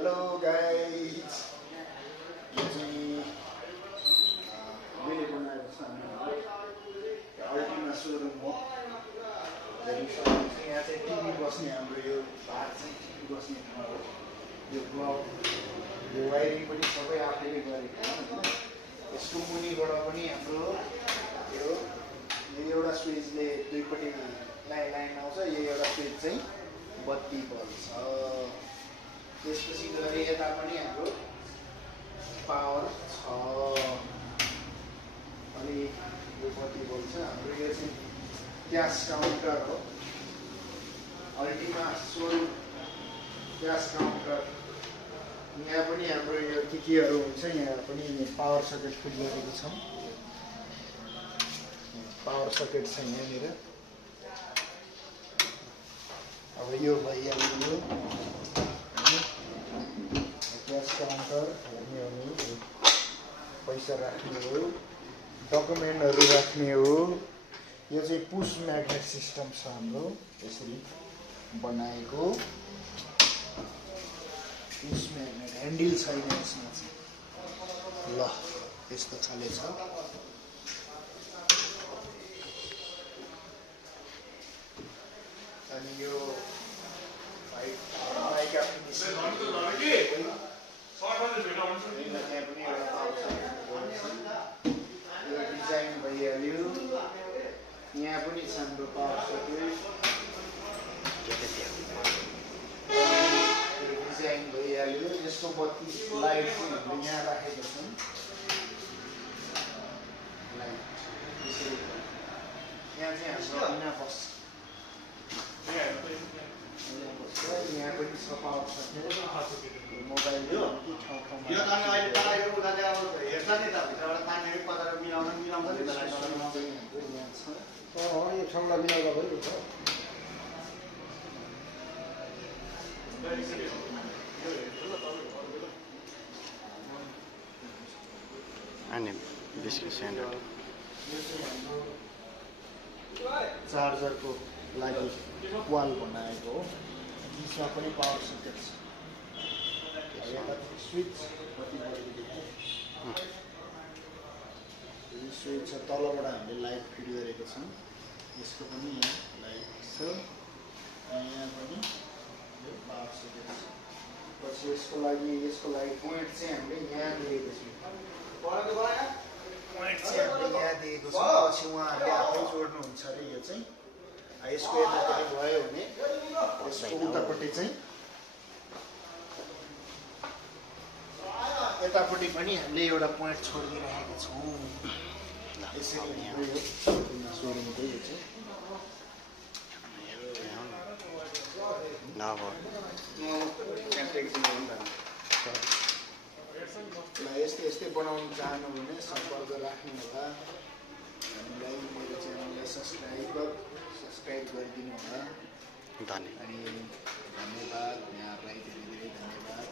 Hello guys, यो चाहिँ मैले बनाएको छ अल्टिमा सोरुम हो। यहाँ चाहिँ टिभी बस्ने हाम्रो यो भाग चाहिँ टिभी बस्ने ठाउँ हो। यो ब्लक यो वायरिङ पनि सबै आफैले गरेको हो होइन। यसको मुनिबाट पनि हाम्रो यो एउटा स्विचले दुईपट्टि लाइन आउँछ। यो एउटा स्विच चाहिँ बत्ती बल्छ। त्यसपछि गएर यता पनि हाम्रो पावर छ। अनि यो बत्ती बल्छ। हाम्रो यो चाहिँ क्यास काउन्टर हो। Ultima showroom cash counter. यहाँ पनि हाम्रो यो केहरू हुन्छ। यहाँ पनि पावर सकेट फिट गरेको छ। पावर सकेट छ यहाँनिर। अब यो भइहाल्यो क्यास काउन्टर हेर्ने हो, पैसा राख्ने हो, डकुमेन्टहरू राख्ने हो। यो चाहिँ पुस म्याग्नेट सिस्टम छ हाम्रो यसरी बनाएको। पुस म्याग्नेट ह्यान्डल छैन यसमा चाहिँ। ल यस्तो खाले छ। अनि यो माइका फिनिसिङ डिजाइन भइहाल्यो। यहाँ पनि छ हाम्रो पावर सकेट। डिजाइन भइहाल्यो। यसको बत्ती लाइट चाहिँ हामीले यहाँ राखेको छौँ। लाइट यसरी यहाँ चाहिँ हाम्रो यहाँ बस्छ। यहाँ पनि छ पावर सकेट। मोबाइल चार्जरको लागि वाल बनाएको हो। यसमा पनि पावर सकेट छ। स्विच स्विच छ। तलबाट हामीले लाइट फिट गरेको छौँ। यसको पनि यहाँ लाइट छ। यहाँ पनि यो पावर सकेट छ। पछि यसको लागि पोइन्ट चाहिँ हामीले यहाँ दिएको छौँ। पोइन्ट चाहिँ हामीले यहाँ दिएको छौँ। पछि उहाँहरूले आफै जोड्नुहुन्छ अरे। यो चाहिँ यसको यतापट्टि भयो भने यसको उतापट्टि चाहिँ यतापट्टि पनि हामीले एउटा पोइन्ट छोडिदिइरहेको छौँ। यसरी यो सोरुमको यो चाहिँ यस्तै बनाउनु चाहनु भने सम्पर्क राख्नु होला। हामीलाई मेरो च्यानललाई सब्सक्राइब गरिदिनु होला। अनि धन्यवाद। यहाँहरूलाई धेरै धेरै धन्यवाद।